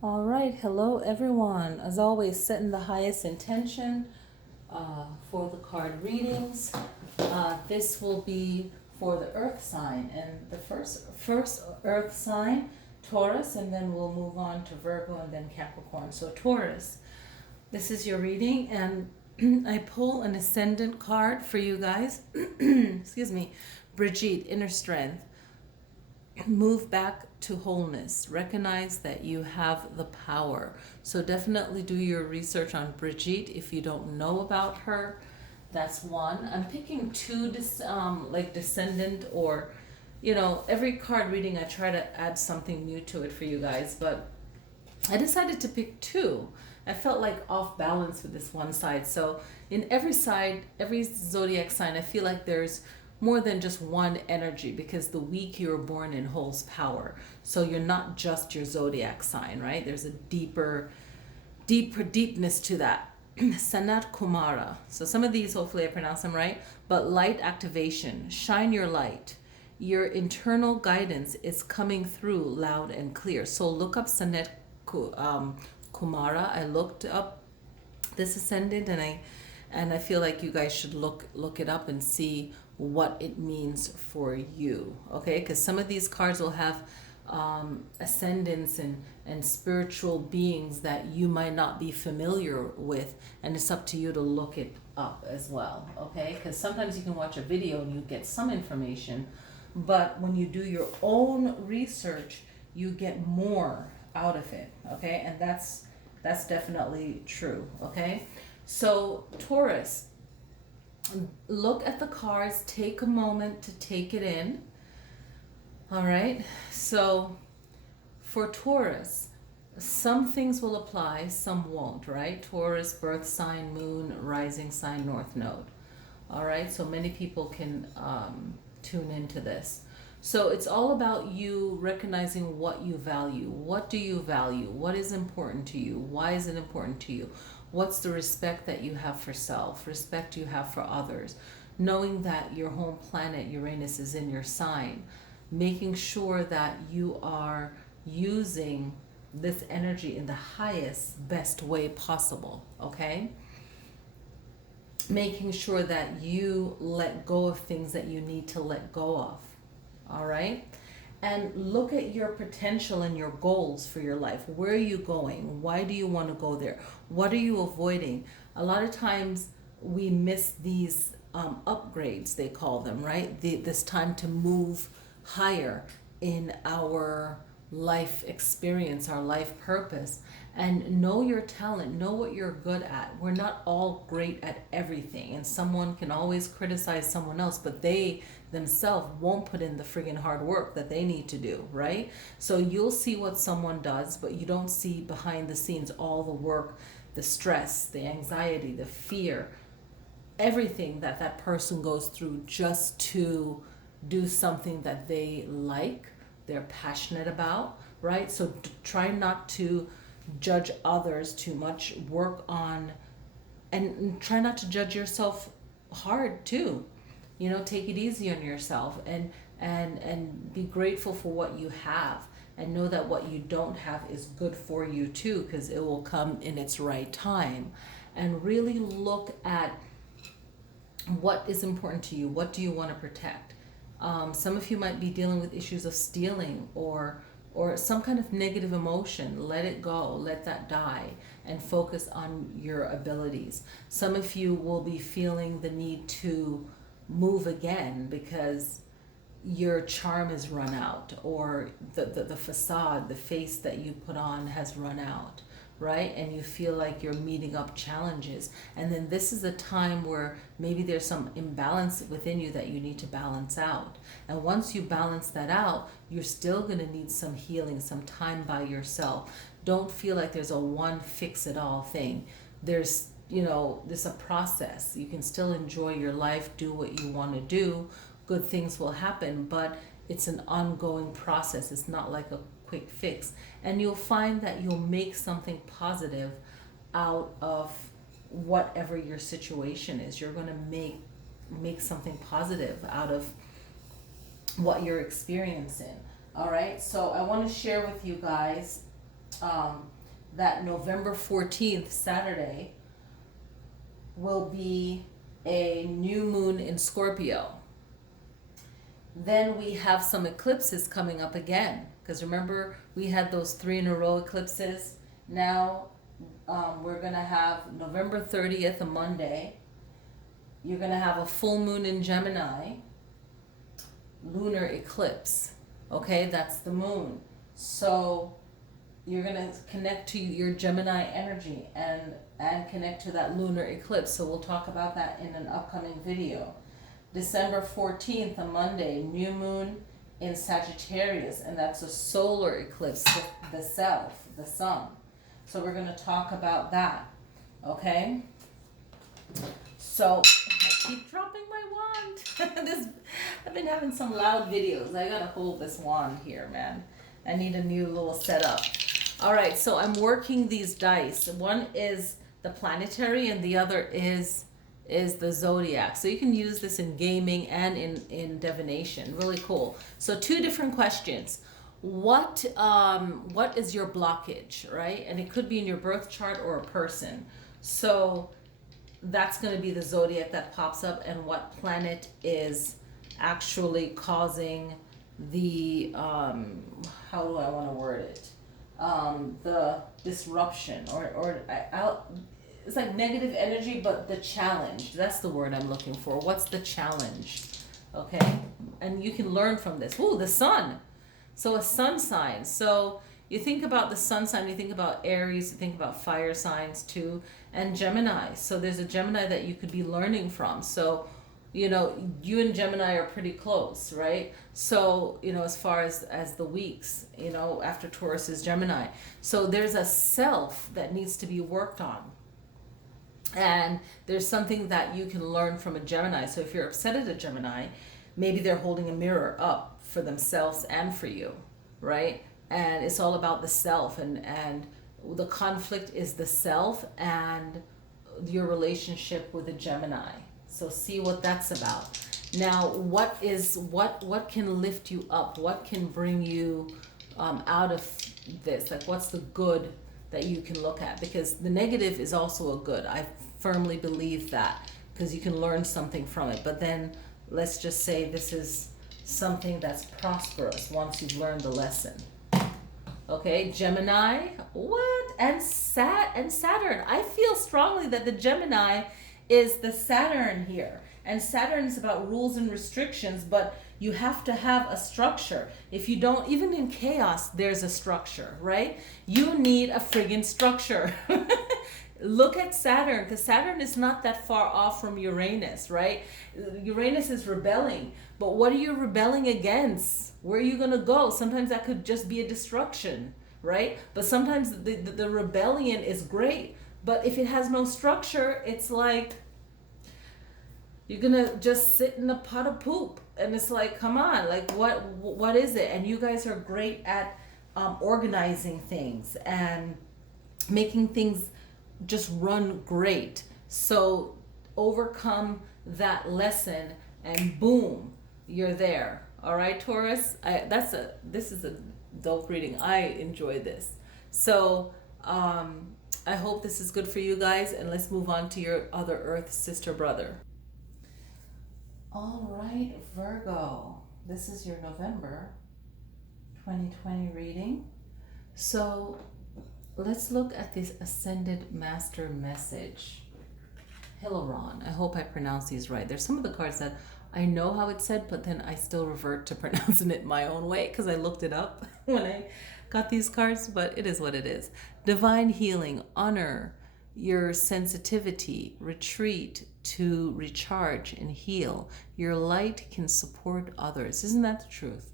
All right, hello everyone. As always, setting the highest intention for the card readings. This will be for the Earth sign, and the first Earth sign, Taurus, and then we'll move on to Virgo and then Capricorn. So Taurus, this is your reading, and I pull an ascendant card for you guys. Excuse me, Brigitte, inner strength. Move back to wholeness. Recognize that you have the power. So definitely do your research on Brigitte if you don't know about her. That's one. I'm picking two, like descendant, or every card reading I try to add something new to it for you guys, but I decided to pick two. I felt like off balance with this one side. So in every side, every zodiac sign, I feel like there's more than just one energy, because the week you were born in holds power. So you're not just your zodiac sign, right? There's a deepness to that. Sanat Kumara. So some of these, hopefully I pronounce them right, but light activation, shine your light. Your internal guidance is coming through loud and clear. So look up Sanat Kumara. I looked up this ascendant, and I feel like you guys should look it up and see what it means for you. Okay, because some of these cards will have ascendants and spiritual beings that you might not be familiar with, and it's up to you to look it up as well. Okay, because sometimes you can watch a video and you get some information, but when you do your own research, you get more out of it. Okay, and that's definitely true. Okay, so Taurus, look at the cards, take a moment to take it in. All right, so for Taurus, some things will apply, some won't, right? Taurus, birth sign, moon, rising sign, north node. All right, so many people can tune into this. So it's all about you recognizing what you value. What do you value? What is important to you? Why is it important to you? What's the respect that you have for self, respect you have for others? Knowing that your home planet, Uranus, is in your sign, making sure that you are using this energy in the highest, best way possible, okay? Making sure that you let go of things that you need to let go of, all right? And look at your potential and your goals for your life. Where are you going? Why do you want to go there? What are you avoiding? A lot of times we miss these upgrades, they call them, right? This time to move higher in our life experience, our life purpose, and know your talent, know what you're good at. We're not all great at everything, and someone can always criticize someone else, but they themselves won't put in the friggin' hard work that they need to do, right? So you'll see what someone does, but you don't see behind the scenes all the work, the stress, the anxiety, the fear, everything that that person goes through just to do something that they like, they're passionate about, right? So try not to judge others too much. Work on, and try not to judge yourself hard too. Take it easy on yourself, and be grateful for what you have, and know that what you don't have is good for you too, because it will come in its right time. And really look at what is important to you. What do you want to protect? Some of you might be dealing with issues of stealing, or some kind of negative emotion. Let it go, let that die, and focus on your abilities. Some of you will be feeling the need to move again because your charm has run out, or the facade, the face that you put on has run out, right? And you feel like you're meeting up challenges. And then this is a time where maybe there's some imbalance within you that you need to balance out. And once you balance that out, you're still going to need some healing, some time by yourself. Don't feel like there's a one fix it all thing. There's a process. You can still enjoy your life, do what you want to do. Good things will happen, but it's an ongoing process. It's not like a quick fix. And you'll find that you'll make something positive out of whatever your situation is. You're going to make something positive out of what you're experiencing. All right, so I want to share with you guys that November 14th, Saturday, will be a new moon in Scorpio. Then we have some eclipses coming up again. Because remember, we had those 3 in a row eclipses. Now we're going to have November 30th, a Monday. You're going to have a full moon in Gemini, lunar eclipse. Okay, that's the moon. So you're going to connect to your Gemini energy and connect to that lunar eclipse. So we'll talk about that in an upcoming video. December 14th, a Monday, new moon in Sagittarius, and that's a solar eclipse, the self, the sun. So we're going to talk about that, okay? So I keep dropping my wand. I've been having some loud videos. I got to hold this wand here, man. I need a new little setup. All right, so I'm working these dice. One is the planetary and the other is the zodiac. So you can use this in gaming and in divination. Really cool. So 2 different questions. What is your blockage, right? And it could be in your birth chart or a person. So that's going to be the zodiac that pops up, and what planet is actually causing the how do I want to word it? The disruption or it's like negative energy, but the challenge. That's the word I'm looking for. What's the challenge? Okay? And you can learn from this. Ooh, the sun. So a sun sign. So you think about the sun sign, you think about Aries, you think about fire signs too, and Gemini. So there's a Gemini that you could be learning from. So, you know, you and Gemini are pretty close, right? So, you know, as far as the weeks, you know, after Taurus is Gemini. So there's a self that needs to be worked on. And there's something that you can learn from a Gemini. So if you're upset at a Gemini, maybe they're holding a mirror up for themselves and for you, right? And it's all about the self, and the conflict is the self and your relationship with a Gemini. So see what that's about. Now, what can lift you up? What can bring you out of this? Like, what's the good that you can look at? Because the negative is also a good. I firmly believe that, because you can learn something from it. But then let's just say this is something that's prosperous once you've learned the lesson. Okay, Gemini, what? And Saturn. I feel strongly that the Gemini is the Saturn here. And Saturn is about rules and restrictions, but you have to have a structure. If you don't, even in chaos, there's a structure, right? You need a friggin' structure. Look at Saturn, because Saturn is not that far off from Uranus, right? Uranus is rebelling, but what are you rebelling against? Where are you going to go? Sometimes that could just be a destruction, right? But sometimes the rebellion is great, but if it has no structure, it's like you're going to just sit in a pot of poop. And it's like, come on, like what is it? And you guys are great at organizing things and making things just run great. So overcome that lesson and boom, you're there. All right, Taurus. This is a dope reading. I enjoy this. So I hope this is good for you guys, and let's move on to your other Earth sister brother. All right, Virgo. This is your November 2020 reading. So let's look at this Ascended Master message. Hilaron. I hope I pronounced these right. There's some of the cards that I know how it's said, but then I still revert to pronouncing it my own way because I looked it up when I got these cards, but it is what it is. Divine healing, honor your sensitivity, retreat to recharge and heal. Your light can support others. Isn't that the truth?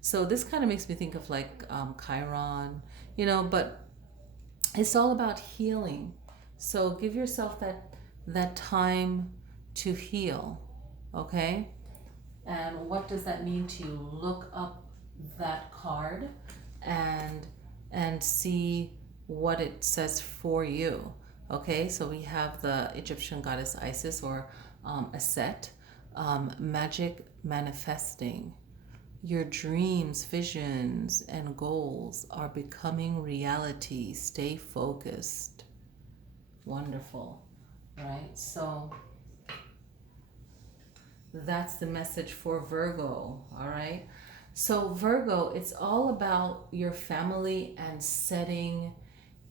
So this kind of makes me think of like Chiron, but it's all about healing. So give yourself that time to heal, okay? And what does that mean to you? Look up that card and see what it says for you. Okay, so we have the Egyptian goddess Isis, or Aset, magic manifesting. Your dreams, visions, and goals are becoming reality. Stay focused. Wonderful, right? So that's the message for Virgo, all right? So Virgo, it's all about your family and setting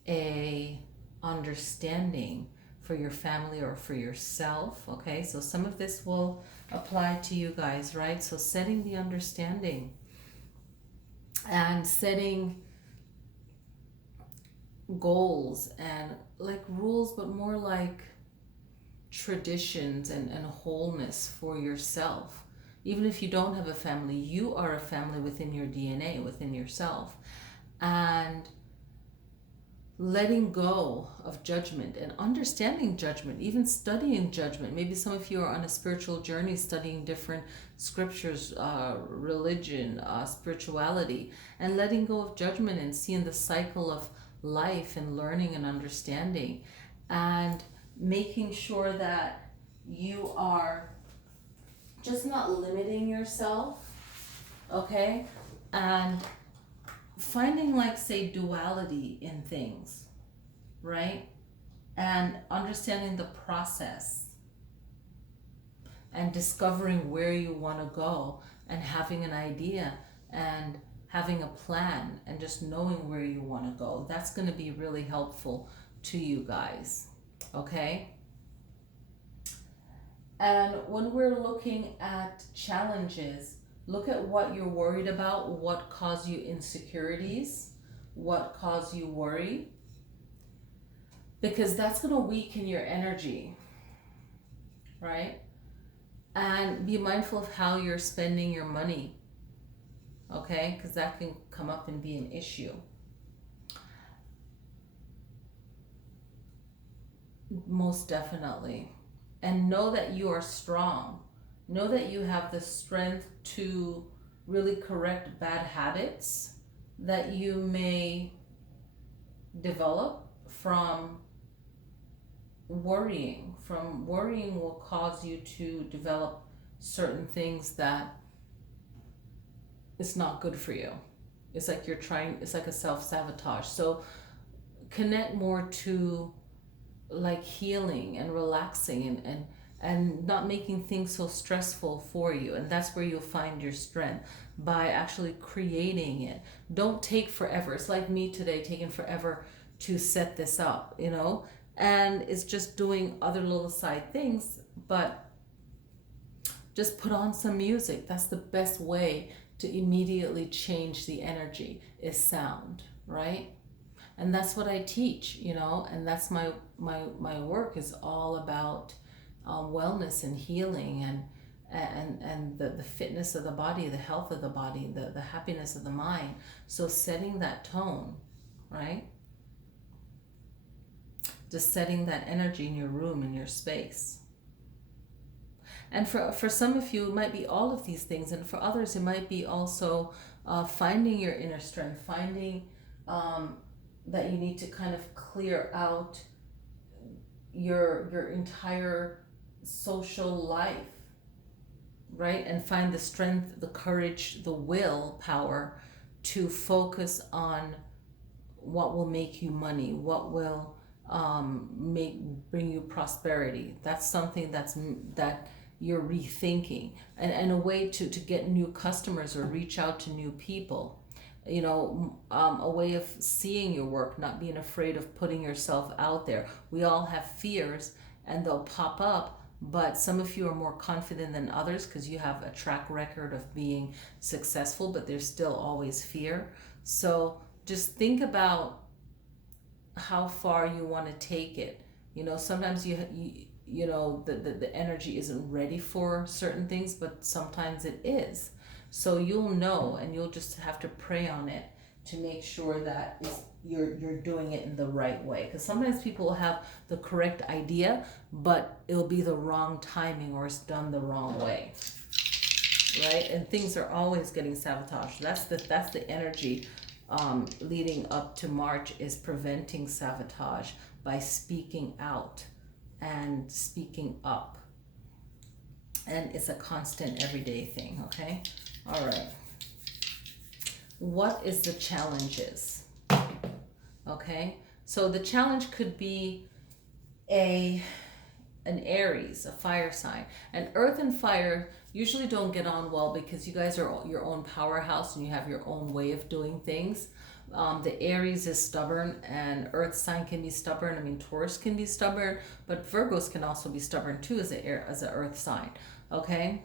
a understanding for your family or for yourself, okay? So some of this will apply to you guys, right? So setting the understanding and setting goals and like rules, but more like traditions and wholeness for yourself. Even if you don't have a family, you are a family within your DNA, within yourself. And letting go of judgment and understanding judgment, even studying judgment. Maybe some of you are on a spiritual journey studying different scriptures, religion, spirituality, and letting go of judgment and seeing the cycle of life and learning and understanding, and making sure that you are just not limiting yourself, okay? And finding, like, say, duality in things, right? And understanding the process and discovering where you want to go and having an idea and having a plan and just knowing where you want to go. That's going to be really helpful to you guys, okay? And when we're looking at challenges, look at what you're worried about, what cause you insecurities, what cause you worry, because that's going to weaken your energy, right? And be mindful of how you're spending your money, okay? Because that can come up and be an issue. Most definitely. And know that you are strong. Know that you have the strength to really correct bad habits that you may develop from worrying. From worrying will cause you to develop certain things that is not good for you. It's like you're trying, it's like a self-sabotage. So connect more to like healing and relaxing and not making things so stressful for you. And that's where you'll find your strength, by actually creating it. Don't take forever. It's like me today taking forever to set this up, you know, and it's just doing other little side things, but just put on some music. That's the best way to immediately change the energy, is sound, right? And that's what I teach, you know, and that's my work is all about wellness and healing and the fitness of the body, the health of the body, the happiness of the mind. So setting that tone, right? Just setting that energy in your room, in your space. And for some of you, it might be all of these things. And for others, it might be also finding your inner strength, finding that you need to kind of clear out your entire social life, right? And find the strength, the courage, the will power to focus on what will make you money, what will bring you prosperity. That's something that you're rethinking, and a way to get new customers or reach out to new people. You know, a way of seeing your work, not being afraid of putting yourself out there. We all have fears and they'll pop up, but some of you are more confident than others because you have a track record of being successful, but there's still always fear. So just think about how far you want to take it. You know, sometimes you know, the energy isn't ready for certain things, but sometimes it is. So you'll know, and you'll just have to pray on it to make sure that you're doing it in the right way. Because sometimes people will have the correct idea, but it'll be the wrong timing or it's done the wrong way, right? And things are always getting sabotaged. That's the energy leading up to March, is preventing sabotage by speaking out and speaking up. And it's a constant everyday thing, okay? All right. what is the challenges? Okay, so the challenge could be an Aries, a fire sign. And earth and fire usually don't get on well because you guys are your own powerhouse and you have your own way of doing things. The Aries is stubborn, and earth sign can be stubborn. I mean, Taurus can be stubborn, but Virgos can also be stubborn too as an earth sign. Okay,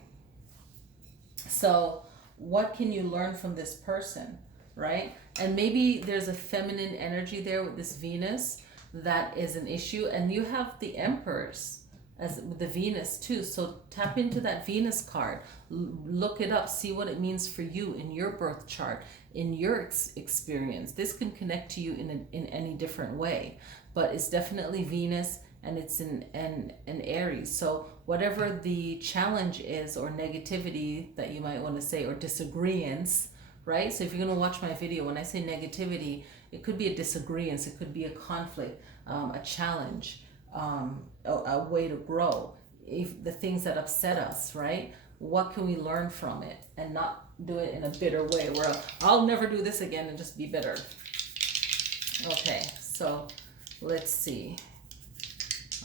so what can you learn from this person, right? And maybe there's a feminine energy there with this Venus that is an issue, and you have the emperors as with the Venus too. So tap into that Venus card, look it up, see what it means for you in your birth chart, in your experience. This can connect to you in any different way, but it's definitely Venus, and it's an Aries. So whatever the challenge is, or negativity that you might want to say, or disagreements, right? So if you're going to watch my video, when I say negativity, it could be a disagreement, it could be a conflict, a challenge, a way to grow. If the things that upset us, right? What can we learn from it and not do it in a bitter way where I'll never do this again and just be bitter. Okay, so let's see.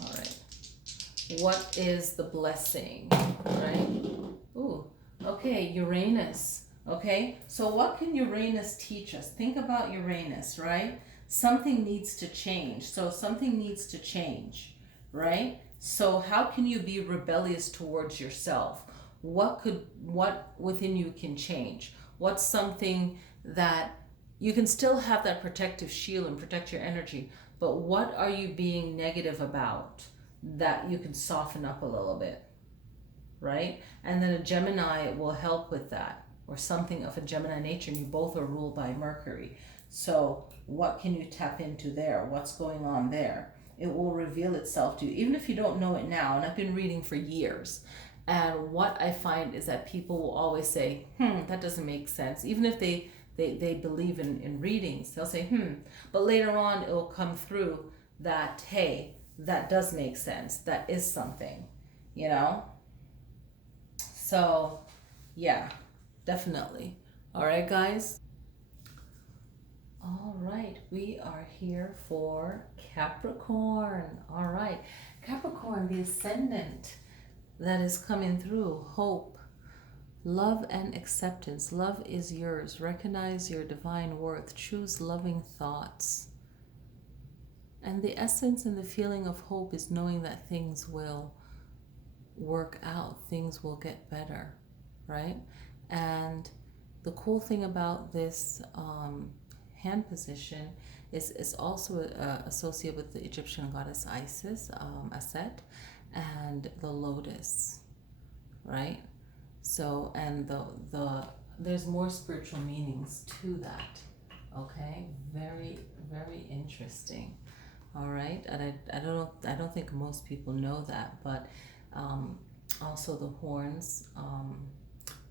All right. What is the blessing, right? Ooh, okay, Uranus. Okay, so what can Uranus teach us? Think about Uranus, right? Something needs to change. So something needs to change, right? So how can you be rebellious towards yourself? What within you can change? What's something that you can still have that protective shield and protect your energy, but what are you being negative about that you can soften up a little bit, right? And then a Gemini will help with that, or something of a Gemini nature, and you both are ruled by Mercury. So what can you tap into there? What's going on there? It will reveal itself to you, even if you don't know it now. And I've been reading for years. And what I find is that people will always say, that doesn't make sense. Even if they believe in readings, they'll say, But later on, it will come through that, hey, that does make sense. That is something, you know? So, yeah, definitely. All right, guys. All right, we are here for Capricorn. All right, Capricorn, the ascendant that is coming through, hope, love and acceptance. Love is yours. Recognize your divine worth. Choose loving thoughts. And the essence and the feeling of hope is knowing that things will work out, things will get better, right? And the cool thing about this hand position is also associated with the Egyptian goddess Isis, Aset, and the lotus, right? So, and the there's more spiritual meanings to that. Okay, very, very interesting. All right, and I don't think most people know that, but also the horns.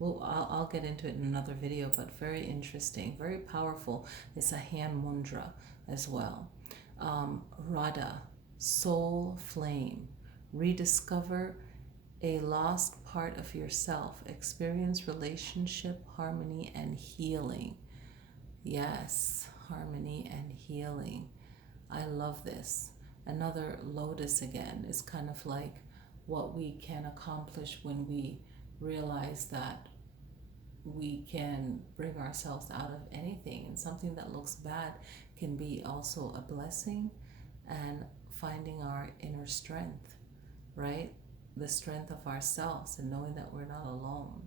Well, I'll get into it in another video, but very interesting, very powerful. It's a hand mudra as well. Radha, soul flame, rediscover a lost part of yourself, experience relationship, harmony, and healing. Yes, harmony and healing. I love this. Another lotus again is kind of like what we can accomplish when we realize that we can bring ourselves out of anything, and something that looks bad can be also a blessing, and finding our inner strength, right? The strength of ourselves and knowing that we're not alone.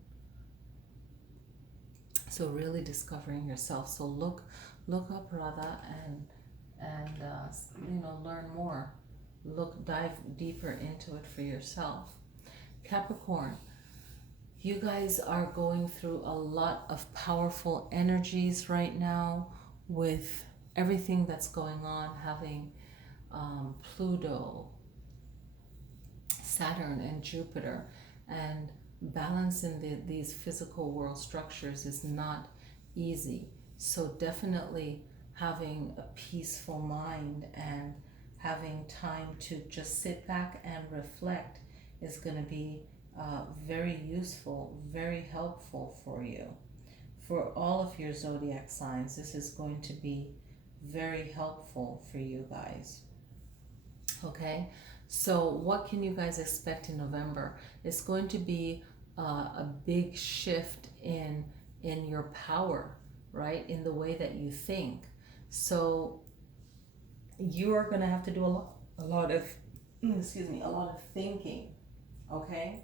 So really discovering yourself. So look up Radha and learn more. Dive deeper into it for yourself. Capricorn, you guys are going through a lot of powerful energies right now with everything that's going on, having Pluto, Saturn, and Jupiter, and balancing these physical world structures is not easy. So definitely having a peaceful mind and having time to just sit back and reflect is going to be very useful, very helpul for you. for all of your zodiac signs, this is going to be very helpful for you guys. Okay, so what can you guys expect in November? It's going to be a big shift in your power, right? In the way that you think. So you are going to have to do a lot of, excuse me, a lot of thinking. Okay,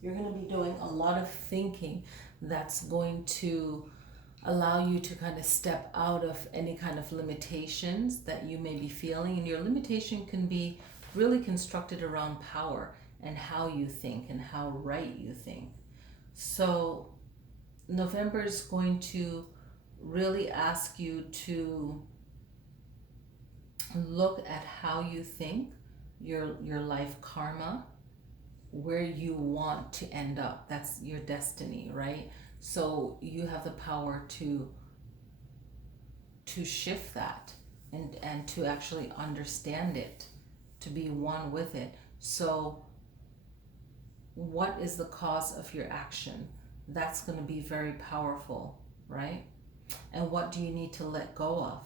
you're going to be doing a lot of thinking that's going to allow you to kind of step out of any kind of limitations that you may be feeling. And your limitation can be really constructed around power and how you think and how right you think. So November is going to really ask you to look at how you think, your life karma, where you want to end up. That's your destiny, right? So you have the power to shift that and to actually understand it, to be one with it. So what is the cause of your action? That's going to be very powerful, right? And what do you need to let go of,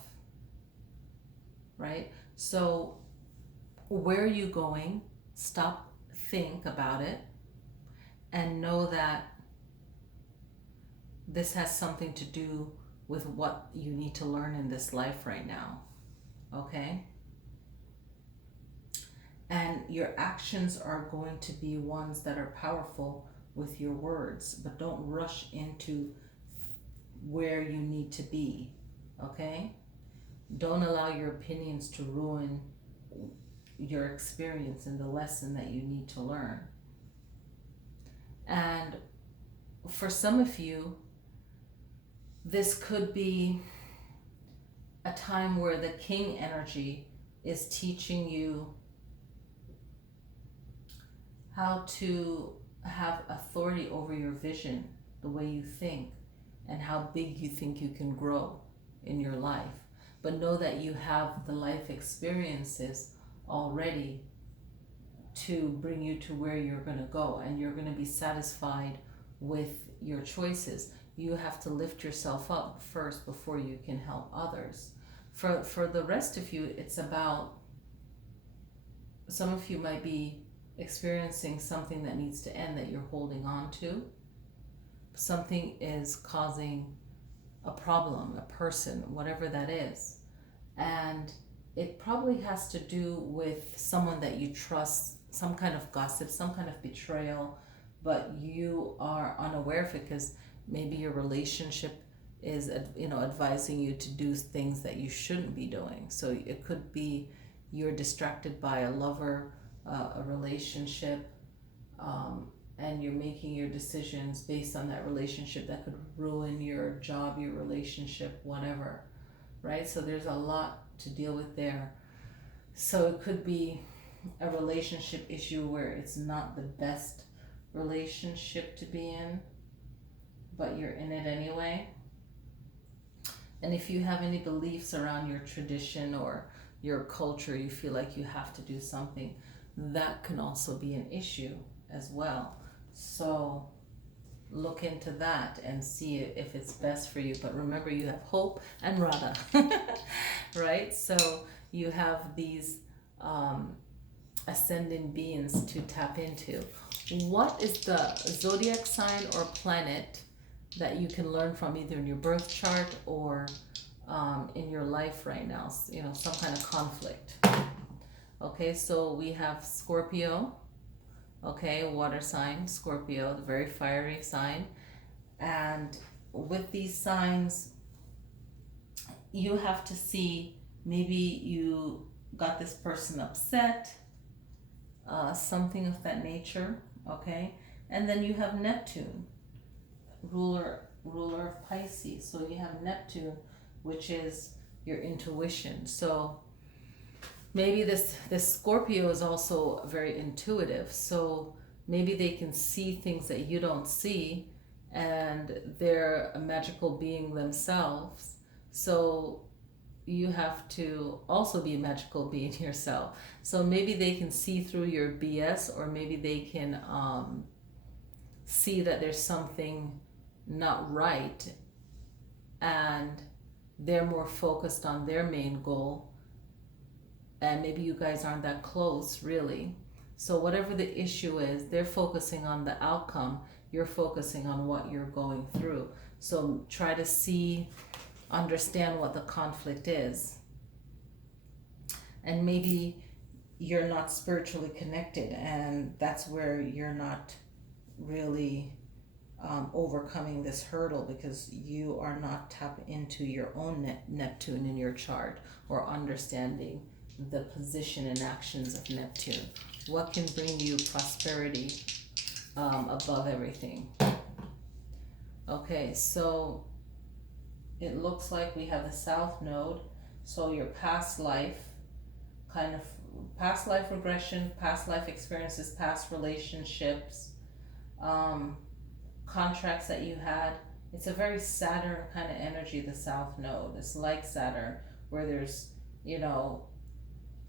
right? So where are you going? Stop, think about it, and know that this has something to do with what you need to learn in this life right now, okay? And your actions are going to be ones that are powerful with your words, but don't rush into where you need to be, okay? Don't allow your opinions to ruin your experience and the lesson that you need to learn. And for some of you, this could be a time where the king energy is teaching you how to have authority over your vision, the way you think, and how big you think you can grow in your life. But know that you have the life experiences already to bring you to where you're going to go, and you're going to be satisfied with your choices. You have to lift yourself up first before you can help others. For the rest of you, it's about, some of you might be experiencing something that needs to end that you're holding on to. Something is causing a problem, a person, whatever that is. And it probably has to do with someone that you trust, some kind of gossip, some kind of betrayal, but you are unaware of it because maybe your relationship is, advising you to do things that you shouldn't be doing. So it could be you're distracted by a lover, a relationship, and you're making your decisions based on that relationship that could ruin your job, your relationship, whatever, right? So there's a lot to deal with there. So it could be a relationship issue where it's not the best relationship to be in, but you're in it anyway. And if you have any beliefs around your tradition or your culture, you feel like you have to do something, that can also be an issue as well. So look into that and see if it's best for you. But remember, you have Hope and Radha, right? So you have these ascending beings to tap into. What is the zodiac sign or planet that you can learn from, either in your birth chart or in your life right now? Some kind of conflict. Okay, so we have Scorpio. Okay, water sign, Scorpio, the very fiery sign. And with these signs, you have to see, maybe you got this person upset, something of that nature, okay? And then you have Neptune, ruler of Pisces. So you have Neptune, which is your intuition. So maybe this Scorpio is also very intuitive, so maybe they can see things that you don't see, and they're a magical being themselves. So you have to also be a magical being yourself. So maybe they can see through your BS, or maybe they can see that there's something not right, and they're more focused on their main goal, and maybe you guys aren't that close really. So whatever the issue is, they're focusing on the outcome, you're focusing on what you're going through. So try to understand what the conflict is. And maybe you're not spiritually connected, and that's where you're not really overcoming this hurdle, because you are not tapped into your own Neptune in your chart, or understanding the position and actions of Neptune. What can bring you prosperity above everything? Okay, so it looks like we have the South Node. So your past life, kind of past life regression, past life experiences, past relationships, contracts that you had. It's a very Saturn kind of energy, the South Node. It's like Saturn, where there's,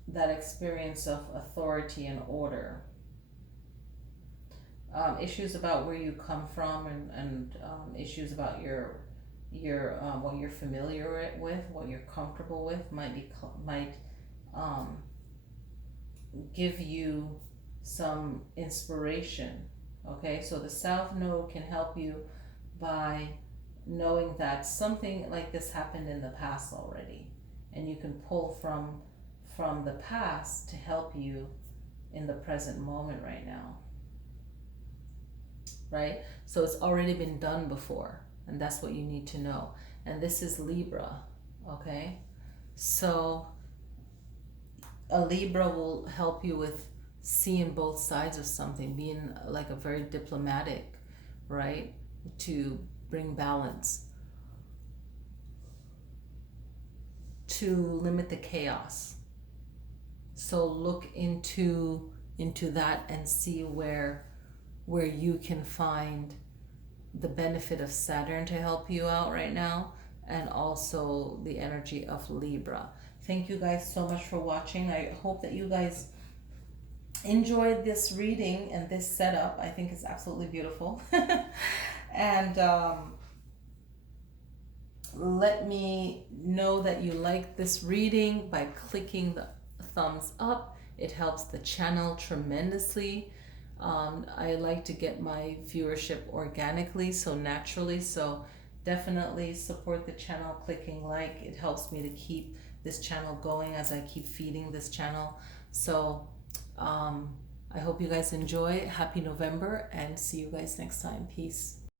that experience of authority and order. Issues about where you come from, and issues about your what you're familiar with, what you're comfortable with, might give you some inspiration. Okay, so the South Node can help you by knowing that something like this happened in the past already, and you can pull from the past to help you in the present moment right now. Right? So it's already been done before, and that's what you need to know. And this is Libra, okay? So a Libra will help you with seeing both sides of something, being like a very diplomatic, right? To bring balance, to limit the chaos. So look into that and see where you can find the benefit of Saturn to help you out right now, and also the energy of Libra. Thank you guys so much for watching. I hope that you guys enjoyed this reading and this setup. I think it's absolutely beautiful. And let me know that you like this reading by clicking the thumbs up. It helps the channel tremendously. I like to get my viewership organically, so naturally, so definitely support the channel, clicking like. It helps me to keep this channel going as I keep feeding this channel. So I hope you guys enjoy. Happy November, and see you guys next time. Peace.